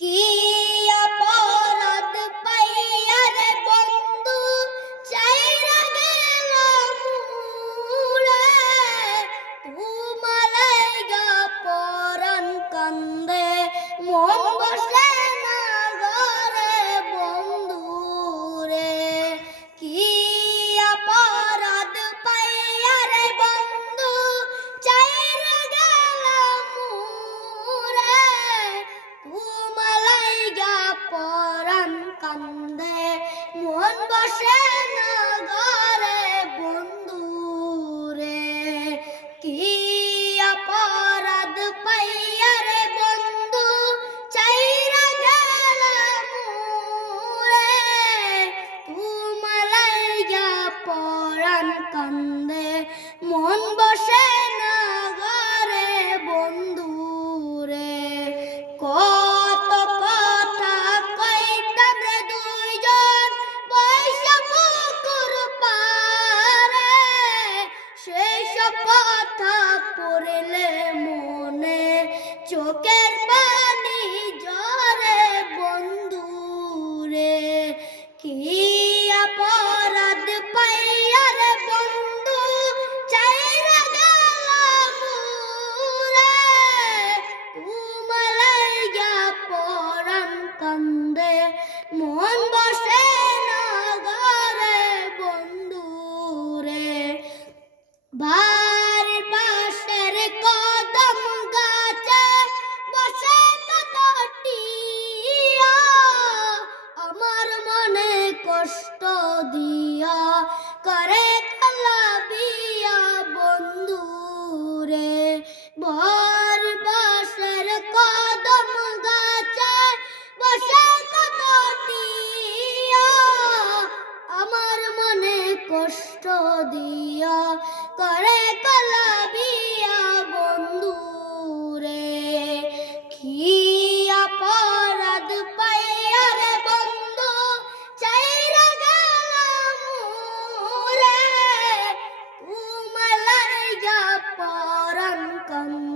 কি অপরাধ পাইয়া রে বন্ধু চাইরা গেল মুরে তোমার গা পরাণ কান্দে মন বসে না ঘরে বন্ধু রে কি অপরাধ পাইয়া রে বন্ধু চাইরা গেল মুরে পরাণ কান্দে মন বসে না ঘরে বন্ধু রে কি অপরাধ পাইয়া রে বন্ধু চাইরা গেল মুরে তোমার লাইগা পরাণ কান্দে মন বসে না ঘরে বন্ধু রে কথা পড়লে মনে চোখের পানি ঝরে বন্ধু রে কি অপরাধ পাইয়া রে বন্ধু চাইরা গেলাম রে তোমার লাইগা পরাণ কান্দে মন বসে না ঘরে বন্ধু রে বাড়ির পাশের কদম গাছে বসে কাটিয়া আমার মনে কষ্ট দিয়া করে খালা বিয়া বন্ধু রে বাড়ির পাশের কদম গাছে বসে কাটিয়া আমার মনে কষ্ট দিয়া করে কলা বিয়া বন্ধু রে কি অপরাধ পাইয়া রে বন্ধু চাইরা গেলাম রে তোমার লাইগা পরাণ কান্দে